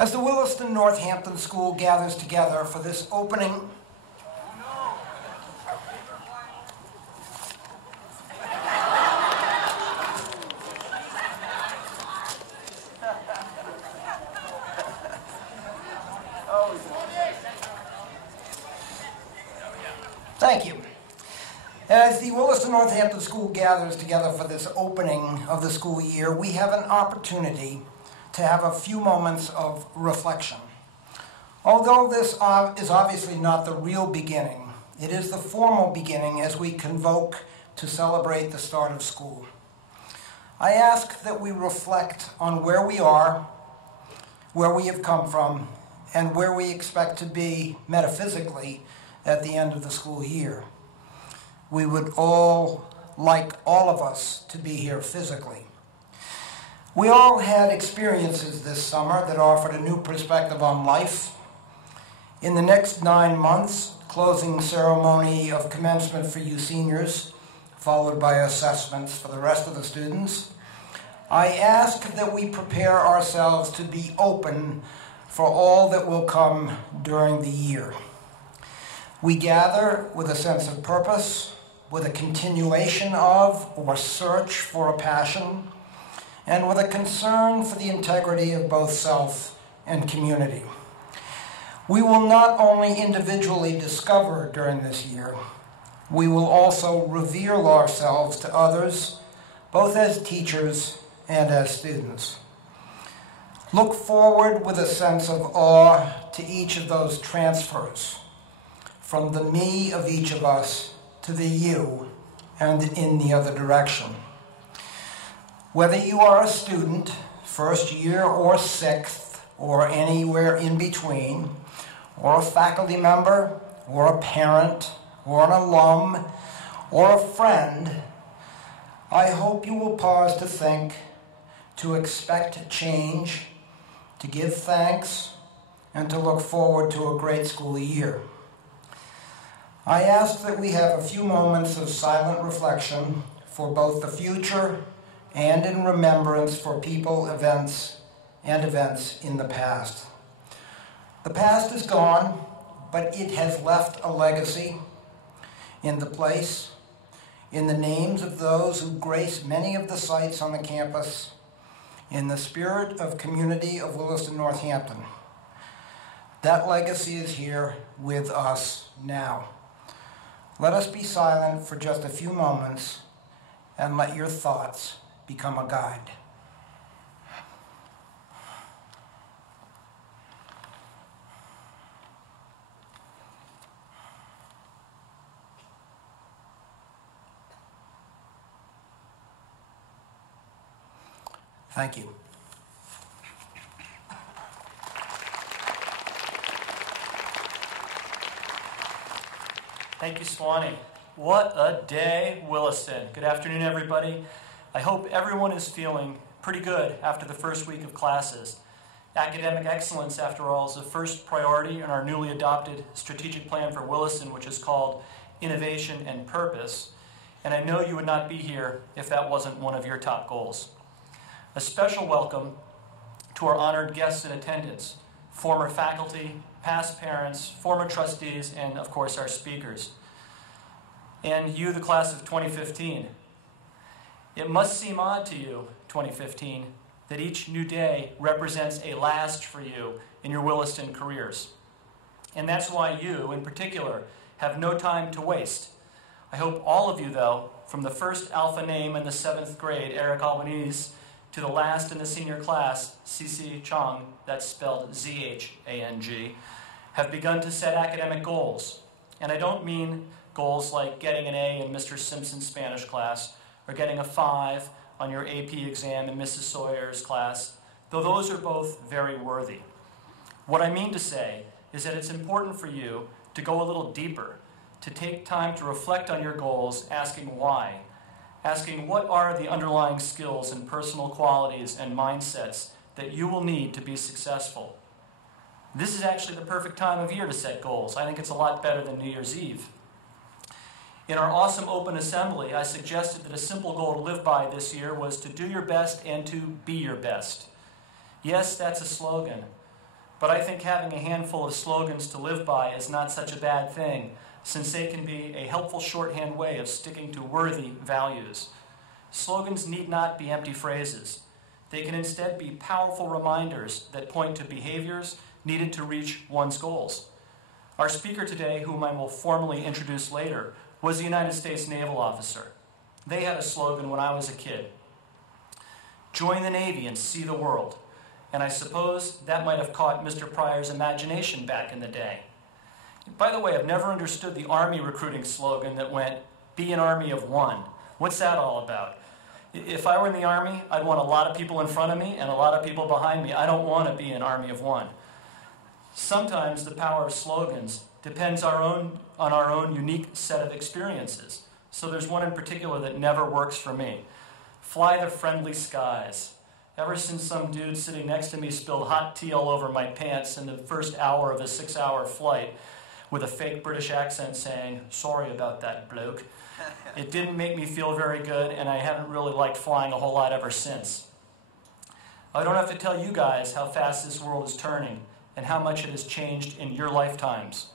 As the Williston Northampton School gathers together for this opening, thank you. As the Williston Northampton School gathers together for this opening of the school year, we have an opportunity to have a few moments of reflection. Although this is obviously not the real beginning, it is the formal beginning as we convoke to celebrate the start of school. I ask that we reflect on where we are, where we have come from, and where we expect to be metaphysically at the end of the school year. We would all like all of us to be here physically. We all had experiences this summer that offered a new perspective on life. In the next 9 months, closing ceremony of commencement for you seniors, followed by assessments for the rest of the students, I ask that we prepare ourselves to be open for all that will come during the year. We gather with a sense of purpose, with a continuation of or search for a passion, and with a concern for the integrity of both self and community. We will not only individually discover during this year, we will also reveal ourselves to others, both as teachers and as students. Look forward with a sense of awe to each of those transfers, from the me of each of us to the you and in the other direction. Whether you are a student, first year or sixth, or anywhere in between, or a faculty member, or a parent, or an alum, or a friend, I hope you will pause to think, to expect change, to give thanks, and to look forward to a great school year. I ask that we have a few moments of silent reflection for both the future and in remembrance for people, events in the past. The past is gone, but it has left a legacy in the place, in the names of those who grace many of the sites on the campus, in the spirit of community of Williston Northampton. That legacy is here with us now. Let us be silent for just a few moments and let your thoughts become a guide. Thank you. Thank you, Swanee. What a day, Williston. Good afternoon, everybody. I hope everyone is feeling pretty good after the first week of classes. Academic excellence, after all, is the first priority in our newly adopted strategic plan for Williston, which is called Innovation and Purpose. And I know you would not be here if that wasn't one of your top goals. A special welcome to our honored guests in attendance, former faculty, past parents, former trustees, and of course our speakers. And you, the class of 2015. It must seem odd to you, 2015, that each new day represents a last for you in your Williston careers. And that's why you, in particular, have no time to waste. I hope all of you, though, from the first alpha name in the 7th grade, Eric Albanese, to the last in the senior class, Cici Chang, that's spelled Z-H-A-N-G, have begun to set academic goals. And I don't mean goals like getting an A in Mr. Simpson's Spanish class, or getting a 5 on your AP exam in Mrs. Sawyer's class, though those are both very worthy. What I mean to say is that it's important for you to go a little deeper, to take time to reflect on your goals, asking why, asking what are the underlying skills and personal qualities and mindsets that you will need to be successful. This is actually the perfect time of year to set goals. I think it's a lot better than New Year's Eve. In our awesome open assembly, I suggested that a simple goal to live by this year was to do your best and to be your best. Yes, that's a slogan, But I think having a handful of slogans to live by is not such a bad thing, since they can be a helpful shorthand way of sticking to worthy values. Slogans need not be empty phrases. They can instead be powerful reminders that point to behaviors needed to reach one's goals. Our speaker today, whom I will formally introduce later, was a United States naval officer. They had a slogan when I was a kid: "Join the Navy and see the world." And I suppose that might have caught Mr. Pryor's imagination back in the day. By the way, I've never understood the Army recruiting slogan that went, "Be an army of one." What's that all about? If I were in the Army, I'd want a lot of people in front of me and a lot of people behind me. I don't want to be an army of one. Sometimes the power of slogans depends on our own unique set of experiences. So there's one in particular that never works for me. Fly the friendly skies. Ever since some dude sitting next to me spilled hot tea all over my pants in the first hour of a 6-hour flight with a fake British accent saying, "Sorry about that, bloke," it didn't make me feel very good, and I haven't really liked flying a whole lot ever since. I don't have to tell you guys how fast this world is turning and how much it has changed in your lifetimes.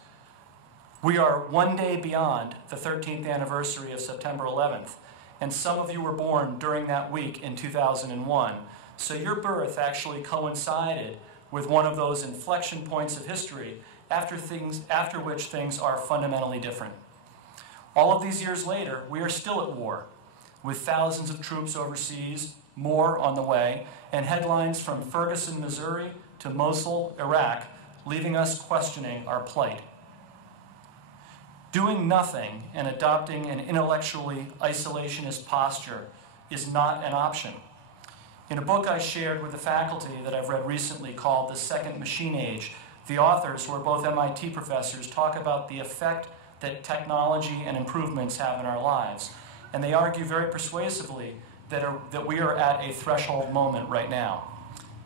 We are one day beyond the 13th anniversary of September 11th, and some of you were born during that week in 2001. So your birth actually coincided with one of those inflection points of history after which things are fundamentally different. All of these years later, we are still at war, with thousands of troops overseas, more on the way, and headlines from Ferguson, Missouri to Mosul, Iraq, leaving us questioning our plight. Doing nothing and adopting an intellectually isolationist posture is not an option. In a book I shared with the faculty that I've read recently called The Second Machine Age, the authors, who are both MIT professors, talk about the effect that technology and improvements have in our lives. And they argue very persuasively that we are at a threshold moment right now,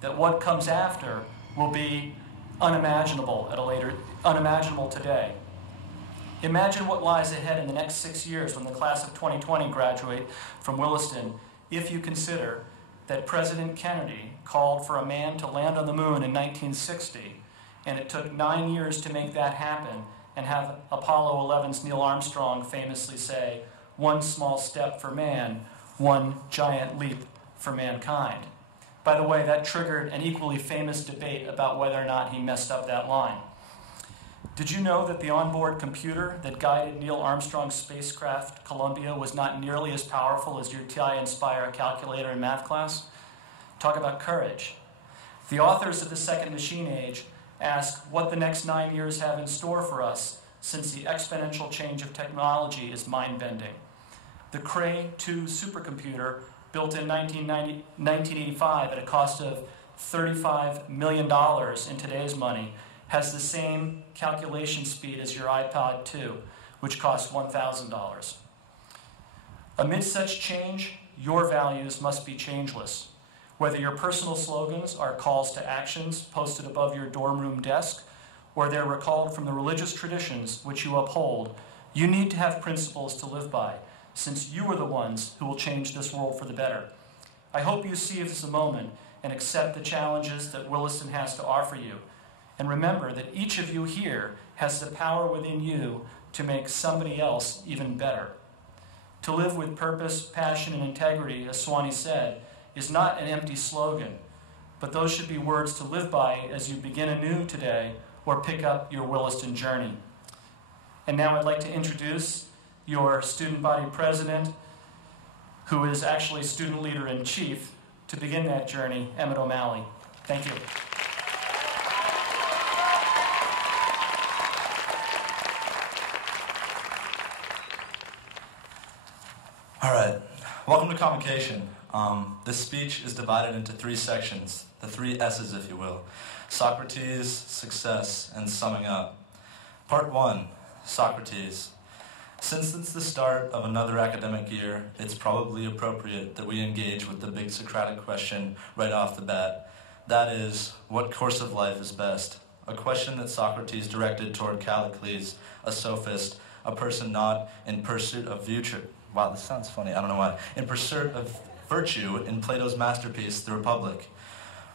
that what comes after will be unimaginable today. Imagine what lies ahead in the next 6 years when the class of 2020 graduate from Williston, if you consider that President Kennedy called for a man to land on the moon in 1960, and it took 9 years to make that happen, and have Apollo 11's Neil Armstrong famously say, "One small step for man, one giant leap for mankind." By the way, that triggered an equally famous debate about whether or not he messed up that line. Did you know that the onboard computer that guided Neil Armstrong's spacecraft Columbia was not nearly as powerful as your TI Inspire calculator in math class? Talk about courage. The authors of The Second Machine Age ask what the next 9 years have in store for us, since the exponential change of technology is mind-bending. The Cray 2 supercomputer, built in 1985 at a cost of $35 million in today's money, has the same calculation speed as your iPod 2, which costs $1,000. Amid such change, your values must be changeless. Whether your personal slogans are calls to actions posted above your dorm room desk, or they're recalled from the religious traditions which you uphold, you need to have principles to live by, since you are the ones who will change this world for the better. I hope you see this as a moment and accept the challenges that Williston has to offer you. And remember that each of you here has the power within you to make somebody else even better. To live with purpose, passion, and integrity, as Swanee said, is not an empty slogan, but those should be words to live by as you begin anew today or pick up your Williston journey. And now I'd like to introduce your student body president, who is actually student leader in chief, to begin that journey, Emmett O'Malley. Thank you. All right, welcome to Convocation. This speech is divided into 3 sections, the 3 S's, if you will: Socrates, success, and summing up. Part 1, Socrates. Since it's the start of another academic year, it's probably appropriate that we engage with the big Socratic question right off the bat. That is, what course of life is best? A question that Socrates directed toward Callicles, a sophist, a person not in pursuit of virtue. Wow, this sounds funny, I don't know why. In pursuit of virtue in Plato's masterpiece, The Republic.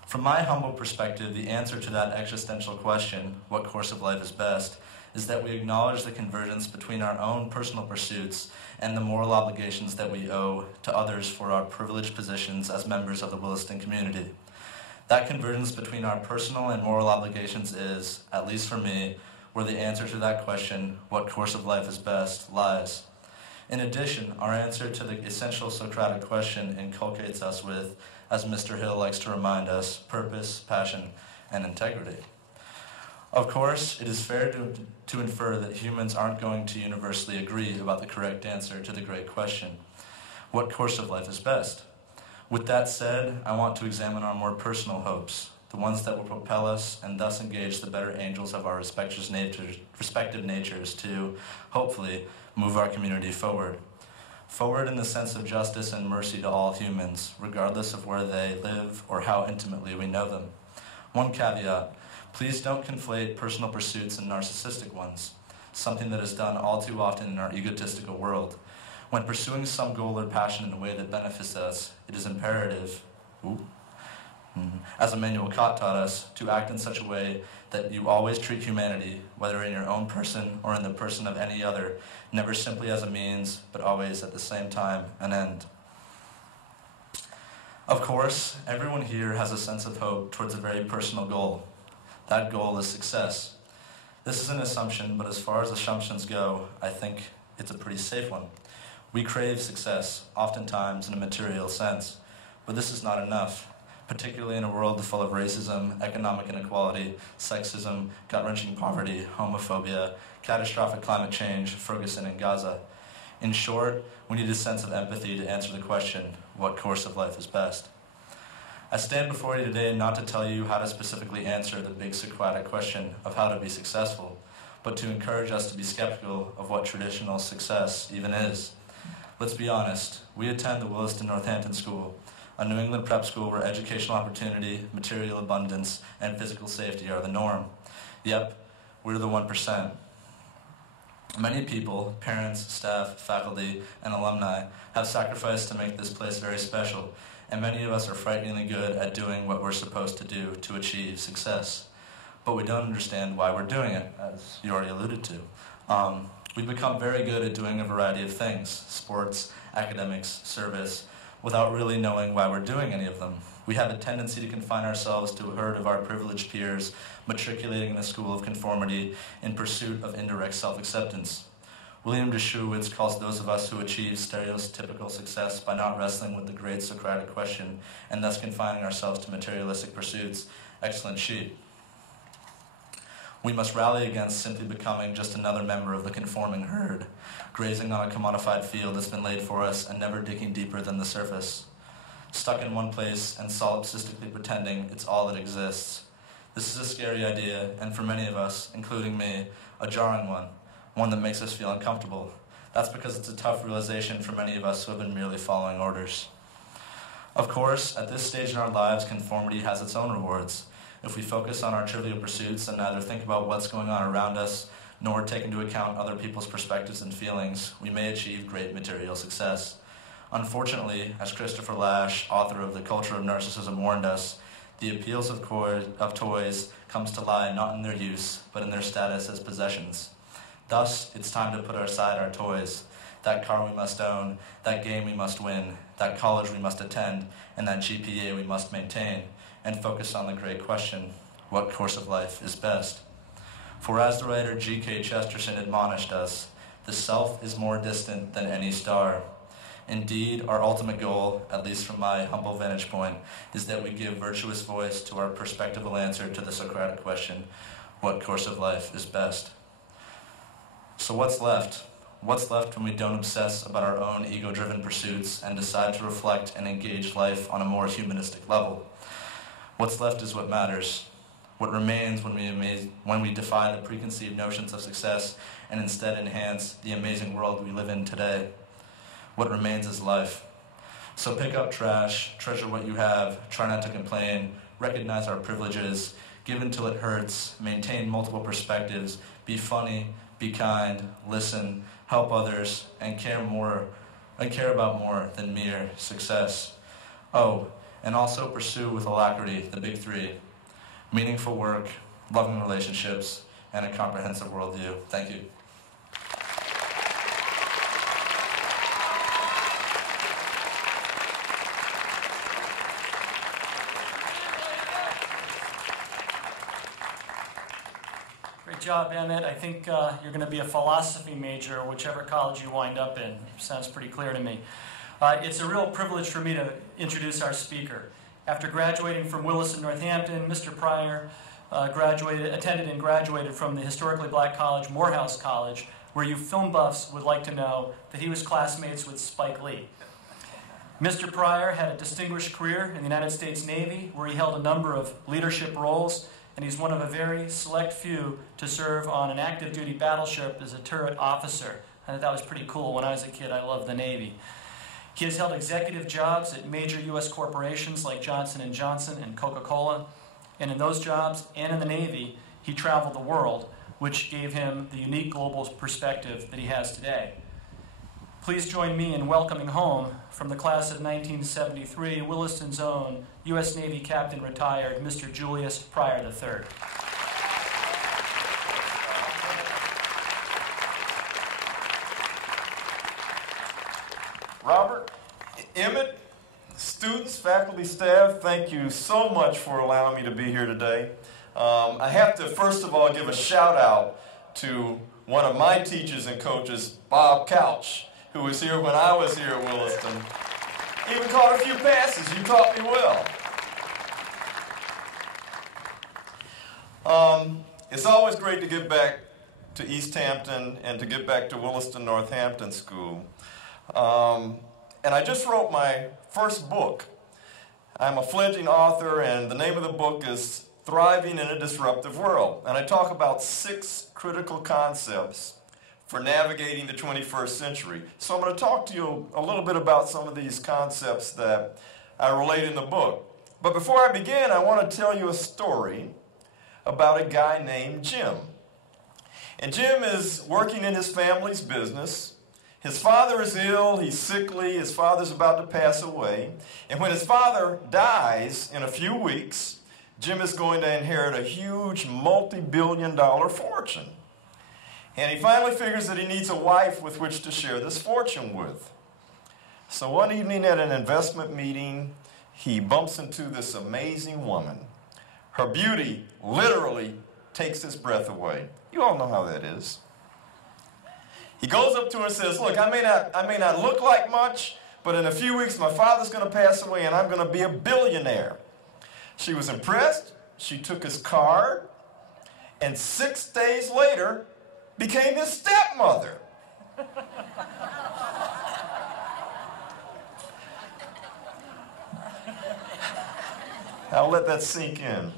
From my humble perspective, the answer to that existential question, what course of life is best, is that we acknowledge the convergence between our own personal pursuits and the moral obligations that we owe to others for our privileged positions as members of the Williston community. That convergence between our personal and moral obligations is, at least for me, where the answer to that question, what course of life is best, lies. In addition, our answer to the essential Socratic question inculcates us with, as Mr. Hill likes to remind us, purpose, passion, and integrity. Of course, it is fair to infer that humans aren't going to universally agree about the correct answer to the great question, what course of life is best? With that said, I want to examine our more personal hopes, the ones that will propel us and thus engage the better angels of our respective natures to, hopefully, move our community forward. Forward in the sense of justice and mercy to all humans, regardless of where they live or how intimately we know them. One caveat, please don't conflate personal pursuits and narcissistic ones, something that is done all too often in our egotistical world. When pursuing some goal or passion in a way that benefits us, it is imperative, as Immanuel Kant taught us, to act in such a way that you always treat humanity, whether in your own person or in the person of any other, never simply as a means, but always at the same time an end. Of course, everyone here has a sense of hope towards a very personal goal. That goal is success. This is an assumption, but as far as assumptions go, I think it's a pretty safe one. We crave success, oftentimes in a material sense, but this is not enough, particularly in a world full of racism, economic inequality, sexism, gut-wrenching poverty, homophobia, catastrophic climate change, Ferguson and Gaza. In short, we need a sense of empathy to answer the question, what course of life is best? I stand before you today not to tell you how to specifically answer the big Socratic question of how to be successful, but to encourage us to be skeptical of what traditional success even is. Let's be honest, we attend the Williston Northampton School, a New England prep school where educational opportunity, material abundance, and physical safety are the norm. Yep, we're the 1%. Many people, parents, staff, faculty, and alumni, have sacrificed to make this place very special, and many of us are frighteningly good at doing what we're supposed to do to achieve success. But we don't understand why we're doing it, as you already alluded to. We've become very good at doing a variety of things, sports, academics, service, without really knowing why we're doing any of them. We have a tendency to confine ourselves to a herd of our privileged peers, matriculating in the school of conformity in pursuit of indirect self-acceptance. William Dershowitz calls those of us who achieve stereotypical success by not wrestling with the great Socratic question and thus confining ourselves to materialistic pursuits, excellent sheep. We must rally against simply becoming just another member of the conforming herd, grazing on a commodified field that's been laid for us and never digging deeper than the surface. Stuck in one place and solipsistically pretending it's all that exists. This is a scary idea, and for many of us, including me, a jarring one that makes us feel uncomfortable. That's because it's a tough realization for many of us who have been merely following orders. Of course, at this stage in our lives, conformity has its own rewards. If we focus on our trivial pursuits and neither think about what's going on around us, nor take into account other people's perspectives and feelings, we may achieve great material success. Unfortunately, as Christopher Lasch, author of The Culture of Narcissism, warned us, the appeals of toys comes to lie not in their use, but in their status as possessions. Thus, it's time to put aside our toys, that car we must own, that game we must win, that college we must attend, and that GPA we must maintain, and focus on the great question, what course of life is best? For as the writer G.K. Chesterton admonished us, the self is more distant than any star. Indeed, our ultimate goal, at least from my humble vantage point, is that we give virtuous voice to our perspectival answer to the Socratic question, what course of life is best? So what's left? What's left when we don't obsess about our own ego-driven pursuits and decide to reflect and engage life on a more humanistic level? What's left is what matters. What remains when we defy the preconceived notions of success and instead enhance the amazing world we live in today. What remains is life. So pick up trash, treasure what you have, try not to complain, recognize our privileges, give until it hurts, maintain multiple perspectives, be funny, be kind, listen, help others, and care about more than mere success. Oh, and also pursue with alacrity the big three: meaningful work, loving relationships, and a comprehensive worldview. Thank you. Great job, Emmett. I think you're going to be a philosophy major, whichever college you wind up in. Sounds pretty clear to me. It's a real privilege for me to introduce our speaker. After graduating from Williston, Northampton, Mr. Pryor attended and graduated from the historically black college, Morehouse College, where you film buffs would like to know that he was classmates with Spike Lee. Mr. Pryor had a distinguished career in the United States Navy, where he held a number of leadership roles, and he's one of a very select few to serve on an active duty battleship as a turret officer. I thought that was pretty cool. When I was a kid, I loved the Navy. He has held executive jobs at major U.S. corporations like Johnson & Johnson and Coca-Cola, and in those jobs and in the Navy, he traveled the world, which gave him the unique global perspective that he has today. Please join me in welcoming home from the class of 1973, Williston's own U.S. Navy Captain retired, Mr. Julius Pryor III. Robert, Emmett, students, faculty, staff, thank you so much for allowing me to be here today. I have to first of all give a shout out to one of my teachers and coaches, Bob Couch, who was here when I was here at Williston. Even caught a few passes. You taught me well. It's always great to get back to East Hampton and to get back to Williston Northampton School. And I just wrote my first book. I'm a fledgling author, and the name of the book is Thriving in a Disruptive World. And I talk about 6 critical concepts for navigating the 21st century. So I'm going to talk to you a little bit about some of these concepts that I relate in the book. But before I begin, I want to tell you a story about a guy named Jim. And Jim is working in his family's business. His father is ill, he's sickly, his father's about to pass away. And when his father dies in a few weeks, Jim is going to inherit a huge multi-billion-dollar fortune. And he finally figures that he needs a wife with which to share this fortune with. So one evening at an investment meeting, he bumps into this amazing woman. Her beauty literally takes his breath away. You all know how that is. He goes up to her and says, look, I may not look like much, but in a few weeks my father's going to pass away and I'm going to be a billionaire. She was impressed. She took his card, and 6 days later became his stepmother. I'll let that sink in.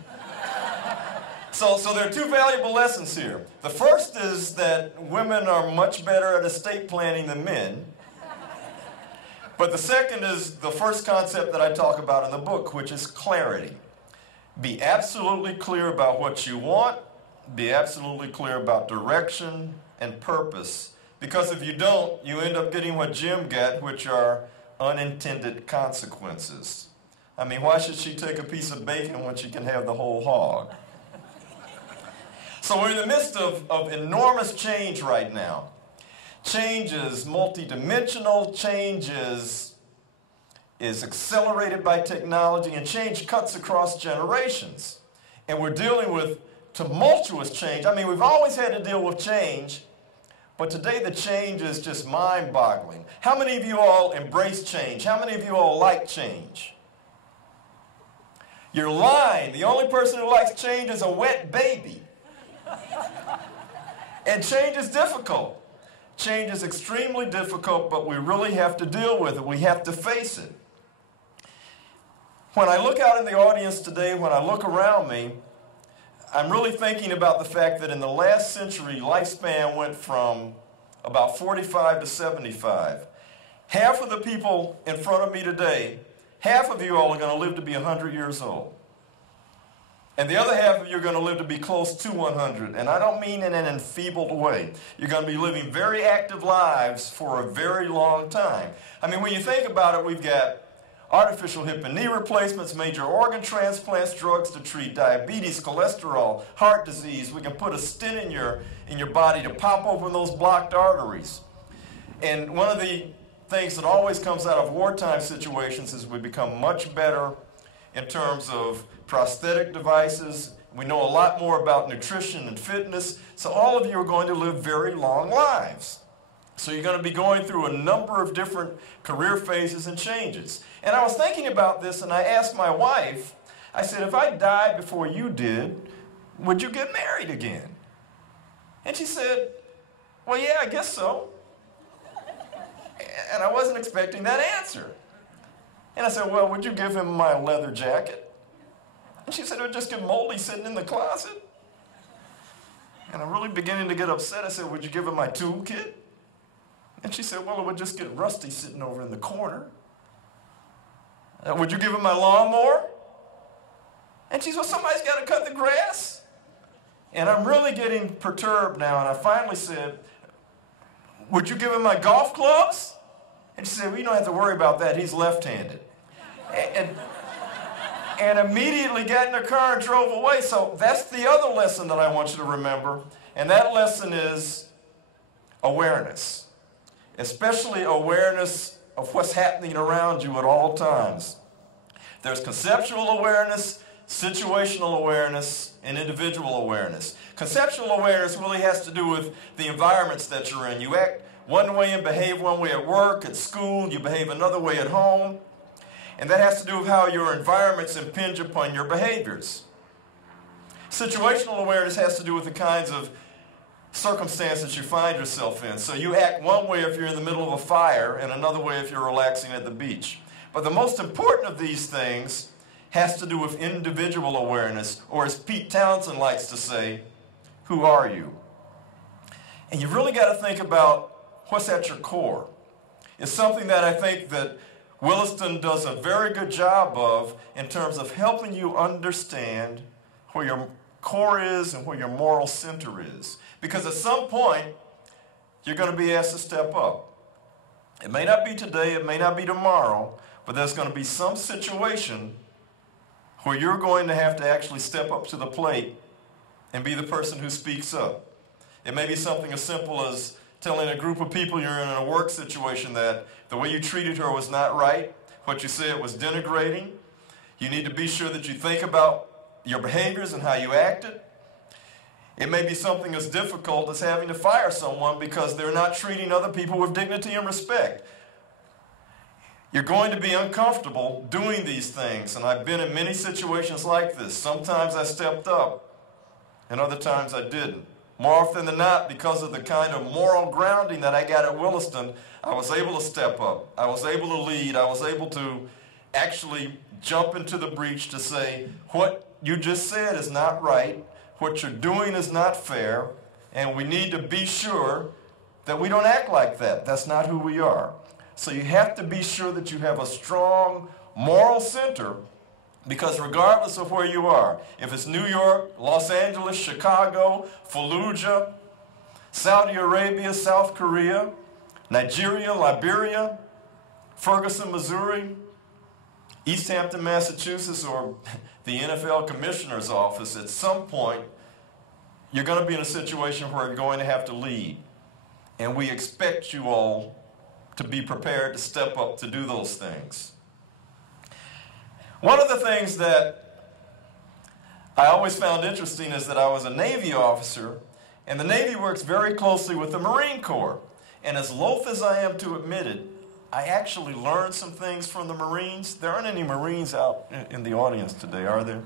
So there are 2 valuable lessons here. The first is that women are much better at estate planning than men. But the second is the first concept that I talk about in the book, which is clarity. Be absolutely clear about what you want. Be absolutely clear about direction and purpose. Because if you don't, you end up getting what Jim got, which are unintended consequences. I mean, why should she take a piece of bacon when she can have the whole hog? So we're in the midst of enormous change right now. Change is multidimensional, change is accelerated by technology, and change cuts across generations. And we're dealing with tumultuous change. I mean, we've always had to deal with change, but today the change is just mind-boggling. How many of you all embrace change? How many of you all like change? You're lying. The only person who likes change is a wet baby. And change is difficult. Change is extremely difficult, but we really have to deal with it. We have to face it. When I look out in the audience today, when I look around me, I'm really thinking about the fact that in the last century, lifespan went from about 45 to 75. Half of the people in front of me today, half of you all are going to live to be 100 years old. And the other half of you are going to live to be close to 100. And I don't mean in an enfeebled way. You're going to be living very active lives for a very long time. I mean, when you think about it, we've got artificial hip and knee replacements, major organ transplants, drugs to treat diabetes, cholesterol, heart disease. We can put a stent in your body to pop open those blocked arteries. And one of the things that always comes out of wartime situations is we become much better in terms of prosthetic devices. We know a lot more about nutrition and fitness. So all of you are going to live very long lives. So you're going to be going through a number of different career phases and changes. And I was thinking about this, and I asked my wife, I said, if I died before you did, would you get married again? And she said, well, yeah, I guess so. And I wasn't expecting that answer. And I said, well, would you give him my leather jacket? And she said, it would just get moldy sitting in the closet. And I'm really beginning to get upset. I said, would you give him my toolkit? And she said, well, it would just get rusty sitting over in the corner. Would you give him my lawnmower? And she said, well, somebody's got to cut the grass. And I'm really getting perturbed now. And I finally said, would you give him my golf clubs? And she said, well, you don't have to worry about that. He's left-handed. And immediately got in her car and drove away. So that's the other lesson that I want you to remember. And that lesson is awareness. Especially awareness of what's happening around you at all times. There's conceptual awareness, situational awareness, and individual awareness. Conceptual awareness really has to do with the environments that you're in. You act one way and behave one way at work, at school, you behave another way at home. And that has to do with how your environments impinge upon your behaviors. Situational awareness has to do with the kinds of circumstances you find yourself in. So you act one way if you're in the middle of a fire and another way if you're relaxing at the beach. But the most important of these things has to do with individual awareness, or as Pete Townsend likes to say, who are you? And you've really got to think about what's at your core. It's something that I think that Williston does a very good job of in terms of helping you understand where your core is and where your moral center is. Because at some point, you're going to be asked to step up. It may not be today, it may not be tomorrow, but there's going to be some situation where you're going to have to actually step up to the plate and be the person who speaks up. It may be something as simple as telling a group of people you're in a work situation that the way you treated her was not right, what you said was denigrating. You need to be sure that you think about your behaviors and how you acted. It may be something as difficult as having to fire someone because they're not treating other people with dignity and respect. You're going to be uncomfortable doing these things, and I've been in many situations like this. Sometimes I stepped up, and other times I didn't. More often than not, because of the kind of moral grounding that I got at Williston, I was able to step up. I was able to lead. I was able to actually jump into the breach to say, what you just said is not right. What you're doing is not fair, and we need to be sure that we don't act like that. That's not who we are. So you have to be sure that you have a strong moral center, because regardless of where you are, if it's New York, Los Angeles, Chicago, Fallujah, Saudi Arabia, South Korea, Nigeria, Liberia, Ferguson, Missouri, East Hampton, Massachusetts, or the NFL commissioner's office, at some point, you're going to be in a situation where you're going to have to lead. And we expect you all to be prepared to step up to do those things. One of the things that I always found interesting is that I was a Navy officer, and the Navy works very closely with the Marine Corps. And as loath as I am to admit it, I actually learned some things from the Marines. There aren't any Marines out in the audience today, are there?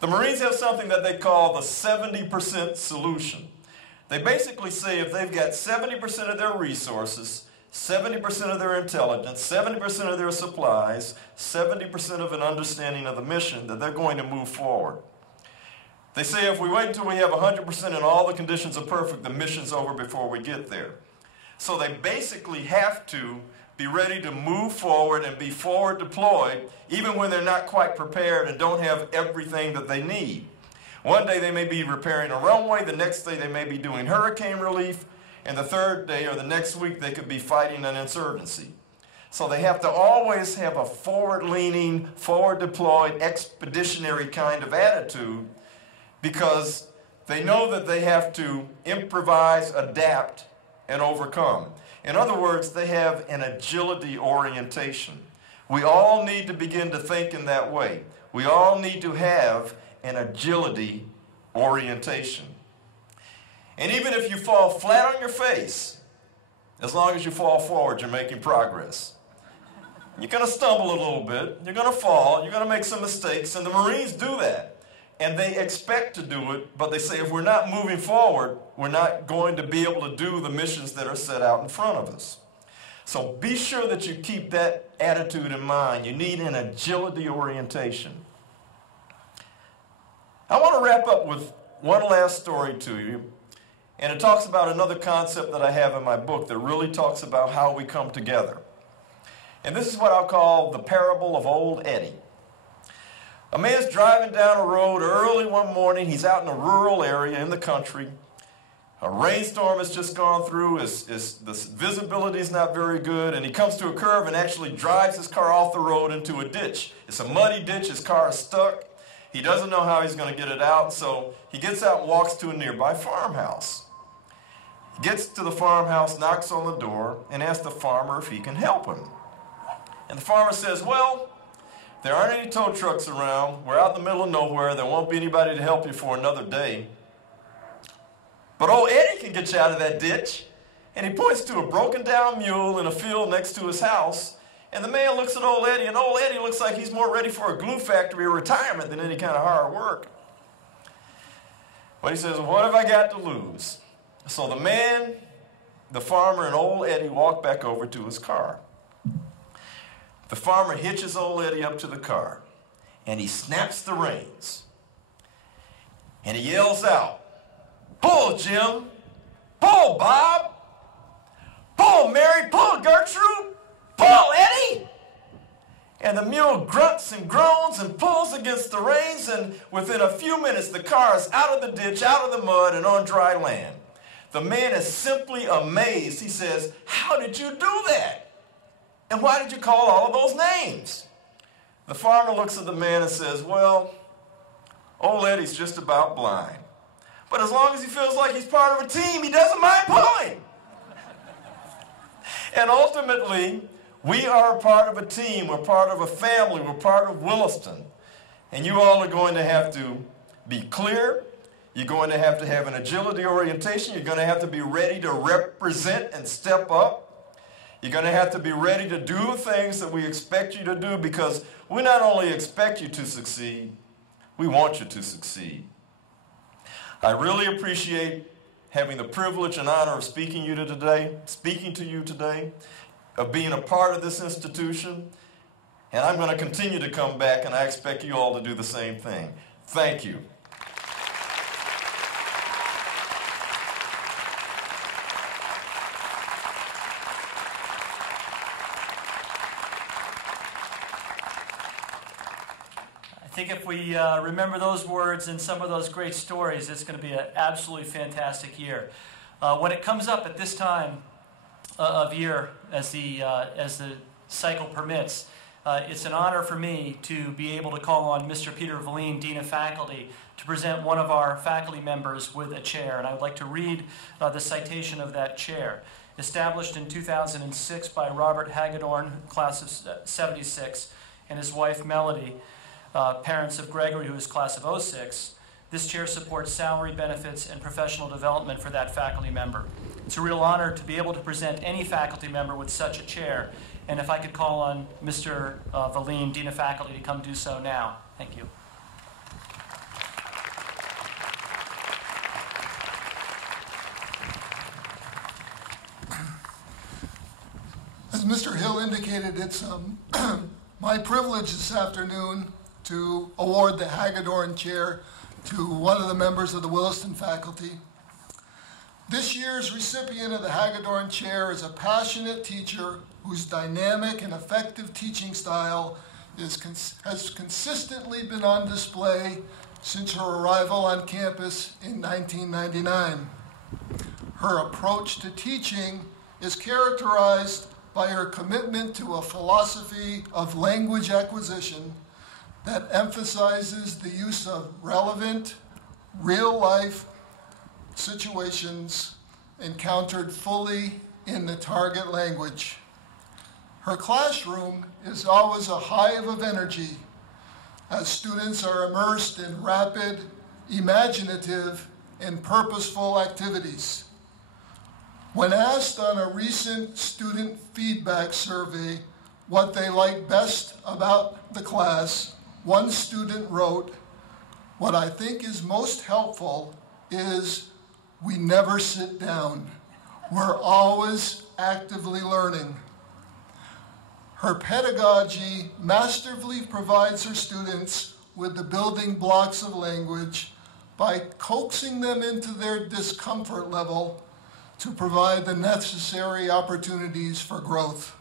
The Marines have something that they call the 70% solution. They basically say if they've got 70% of their resources, 70% of their intelligence, 70% of their supplies, 70% of an understanding of the mission, that they're going to move forward. They say if we wait until we have 100% and all the conditions are perfect, the mission's over before we get there. So they basically have to be ready to move forward and be forward deployed, even when they're not quite prepared and don't have everything that they need. One day they may be repairing a runway, the next day they may be doing hurricane relief, and the third day or the next week they could be fighting an insurgency. So they have to always have a forward-leaning, forward-deployed, expeditionary kind of attitude because they know that they have to improvise, adapt, and overcome. In other words, they have an agility orientation. We all need to begin to think in that way. We all need to have an agility orientation. And even if you fall flat on your face, as long as you fall forward, you're making progress. You're going to stumble a little bit, you're going to fall, you're going to make some mistakes, and the Marines do that. And they expect to do it, but they say if we're not moving forward, we're not going to be able to do the missions that are set out in front of us. So be sure that you keep that attitude in mind. You need an agility orientation. I want to wrap up with one last story to you, and it talks about another concept that I have in my book that really talks about how we come together. And this is what I'll call the parable of Old Eddie. A man's driving down a road early one morning. He's out in a rural area in the country. A rainstorm has just gone through. The visibility is not very good. And he comes to a curve and actually drives his car off the road into a ditch. It's a muddy ditch. His car is stuck. He doesn't know how he's going to get it out. So he gets out and walks to a nearby farmhouse. He gets to the farmhouse, knocks on the door, and asks the farmer if he can help him. And the farmer says, well, there aren't any tow trucks around. We're out in the middle of nowhere. There won't be anybody to help you for another day. But old Eddie can get you out of that ditch. And he points to a broken down mule in a field next to his house. And the man looks at old Eddie, and old Eddie looks like he's more ready for a glue factory or retirement than any kind of hard work. But he says, what have I got to lose? So the farmer, and old Eddie walk back over to his car. The farmer hitches old Eddie up to the car, and he snaps the reins. And he yells out, pull, Jim! Pull, Bob! Pull, Mary! Pull, Gertrude! Pull, Eddie! And the mule grunts and groans and pulls against the reins, and within a few minutes the car is out of the ditch, out of the mud, and on dry land. The man is simply amazed. He says, how did you do that? And why did you call all of those names? The farmer looks at the man and says, well, old Eddie's just about blind. But as long as he feels like he's part of a team, he doesn't mind pulling. And ultimately, we are a part of a team. We're part of a family. We're part of Williston. And you all are going to have to be clear. You're going to have an agility orientation. You're going to have to be ready to represent and step up. You're going to have to be ready to do the things that we expect you to do, because we not only expect you to succeed, we want you to succeed. I really appreciate having the privilege and honor of speaking to you today, of being a part of this institution, and I'm going to continue to come back, and I expect you all to do the same thing. Thank you. I think if we remember those words and some of those great stories, it's going to be an absolutely fantastic year. When it comes up at this time of year, as the cycle permits, it's an honor for me to be able to call on Mr. Peter Valine, Dean of Faculty, to present one of our faculty members with a chair. And I would like to read the citation of that chair. Established in 2006 by Robert Hagedorn, class of 76, and his wife Melody, parents of Gregory, who is class of 06, this chair supports salary, benefits, and professional development for that faculty member. It's a real honor to be able to present any faculty member with such a chair. And if I could call on Mr. Valine, Dean of Faculty, to come do so now. Thank you. As Mr. Hill indicated, it's my privilege this afternoon to award the Hagedorn Chair to one of the members of the Williston faculty. This year's recipient of the Hagedorn Chair is a passionate teacher whose dynamic and effective teaching style has consistently been on display since her arrival on campus in 1999. Her approach to teaching is characterized by her commitment to a philosophy of language acquisition that emphasizes the use of relevant, real-life situations encountered fully in the target language. Her classroom is always a hive of energy as students are immersed in rapid, imaginative, and purposeful activities. When asked on a recent student feedback survey what they liked best about the class, one student wrote, "What I think is most helpful is we never sit down. We're always actively learning." Her pedagogy masterfully provides her students with the building blocks of language by coaxing them into their discomfort level to provide the necessary opportunities for growth.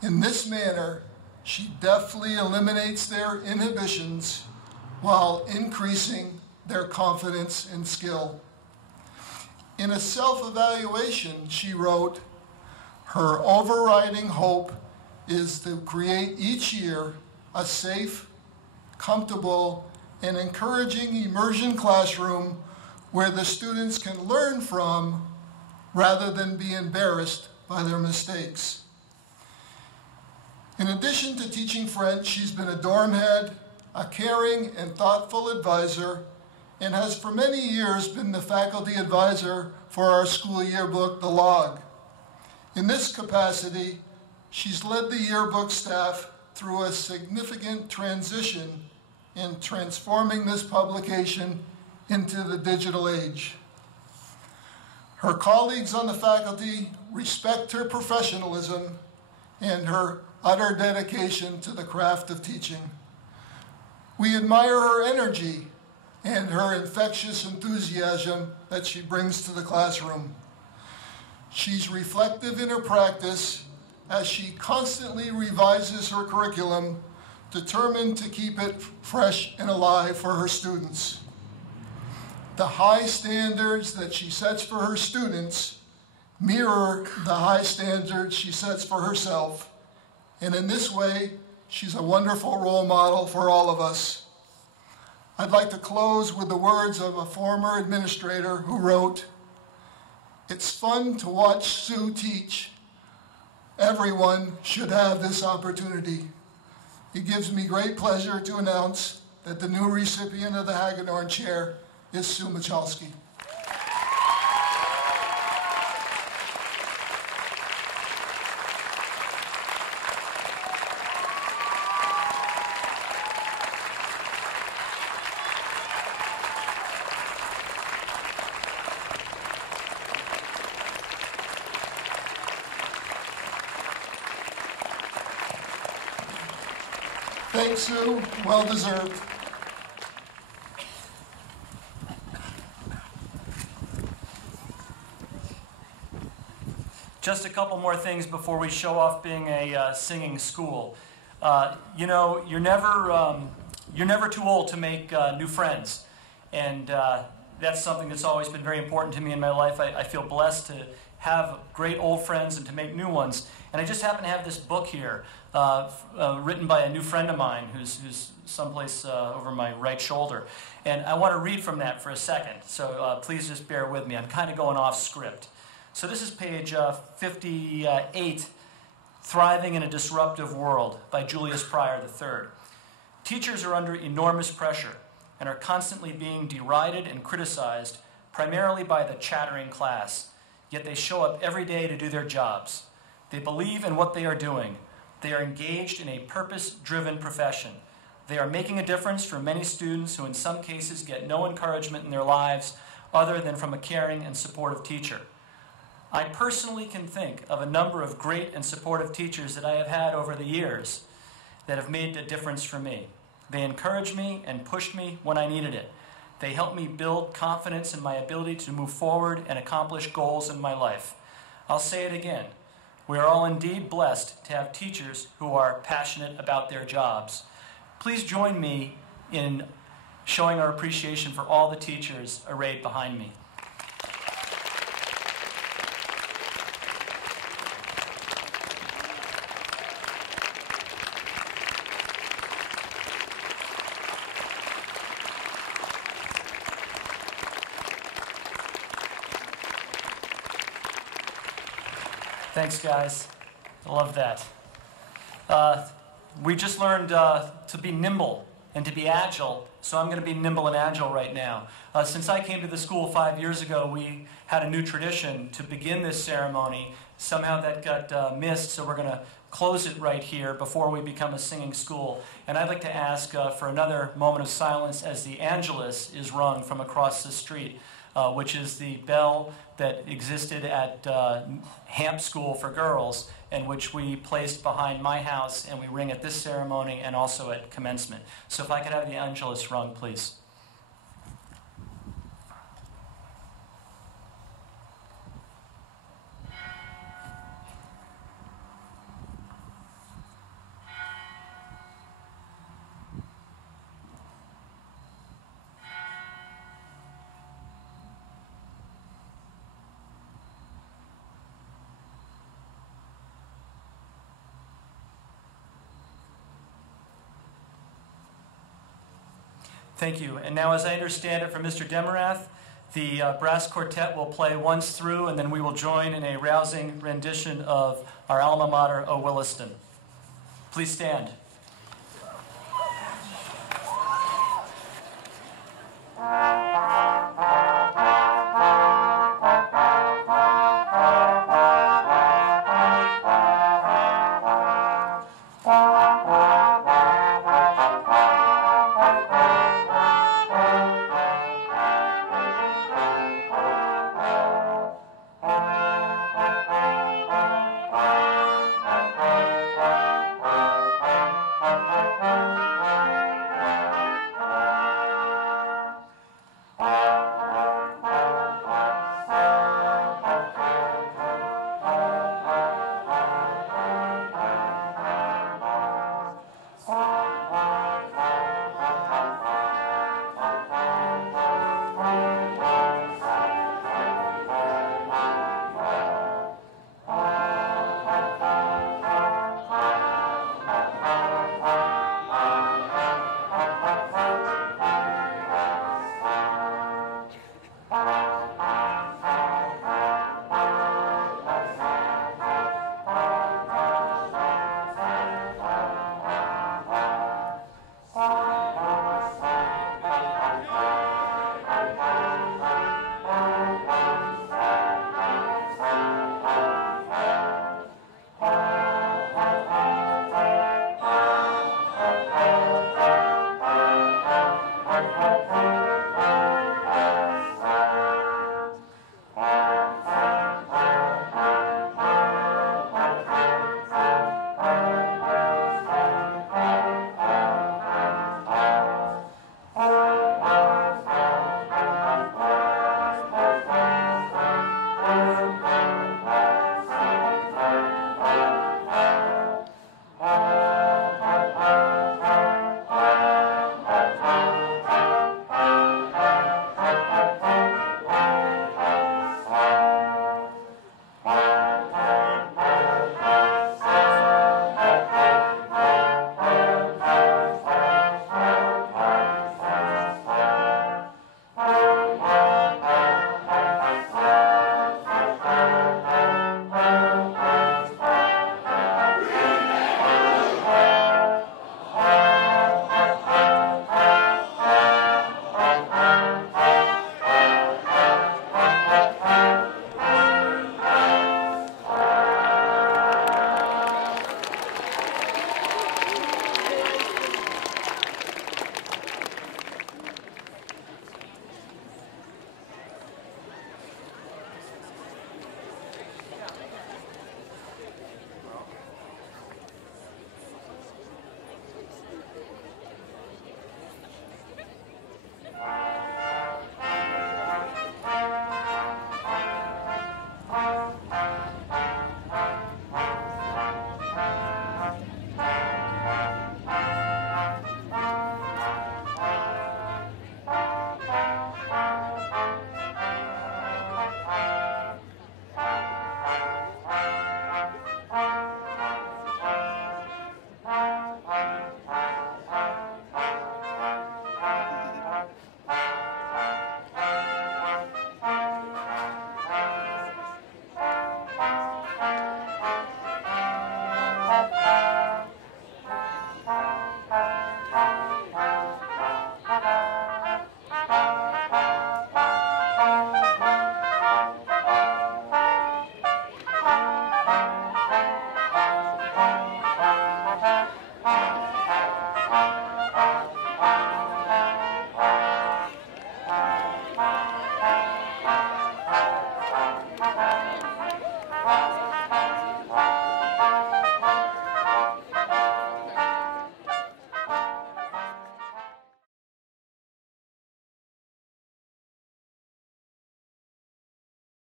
In this manner, she deftly eliminates their inhibitions while increasing their confidence and skill. In a self-evaluation, she wrote, "Her overriding hope is to create each year a safe, comfortable, and encouraging immersion classroom where the students can learn from rather than be embarrassed by their mistakes." In addition to teaching French, she's been a dorm head, a caring and thoughtful advisor, and has for many years been the faculty advisor for our school yearbook, The Log. In this capacity, she's led the yearbook staff through a significant transition in transforming this publication into the digital age. Her colleagues on the faculty respect her professionalism and her utter dedication to the craft of teaching. We admire her energy and her infectious enthusiasm that she brings to the classroom. She's reflective in her practice as she constantly revises her curriculum, determined to keep it fresh and alive for her students. The high standards that she sets for her students mirror the high standards she sets for herself, and in this way, she's a wonderful role model for all of us. I'd like to close with the words of a former administrator who wrote, "It's fun to watch Sue teach. Everyone should have this opportunity." It gives me great pleasure to announce that the new recipient of the Hagedorn Chair is Sue Michalski. Thanks, Sue. Well deserved. Just a couple more things before we show off being a singing school. You know, you're never too old to make new friends, and that's something that's always been very important to me in my life. I feel blessed to have great old friends and to make new ones. And I just happen to have this book here, written by a new friend of mine who's someplace over my right shoulder. And I want to read from that for a second, so please just bear with me. I'm kind of going off script. So this is page 58, Thriving in a Disruptive World by Julius Pryor III. Teachers are under enormous pressure and are constantly being derided and criticized, primarily by the chattering class. Yet they show up every day to do their jobs. They believe in what they are doing. They are engaged in a purpose-driven profession. They are making a difference for many students who in some cases get no encouragement in their lives other than from a caring and supportive teacher. I personally can think of a number of great and supportive teachers that I have had over the years that have made a difference for me. They encouraged me and pushed me when I needed it. They helped me build confidence in my ability to move forward and accomplish goals in my life. I'll say it again. We are all indeed blessed to have teachers who are passionate about their jobs. Please join me in showing our appreciation for all the teachers arrayed behind me. Thanks, guys. I love that. We just learned to be nimble and to be agile, so I'm going to be nimble and agile right now. Since I came to the school 5 years ago, we had a new tradition to begin this ceremony. Somehow that got missed, so we're going to close it right here before we become a singing school. And I'd like to ask for another moment of silence as the Angelus is rung from across the street, which is the bell that existed at Hamp School for Girls, and which we placed behind my house, and we ring at this ceremony and also at commencement. So if I could have the Angelus rung, please. Thank you. And now, as I understand it from Mr. Demarath, the brass quartet will play once through, and then we will join in a rousing rendition of our alma mater, O Williston. Please stand.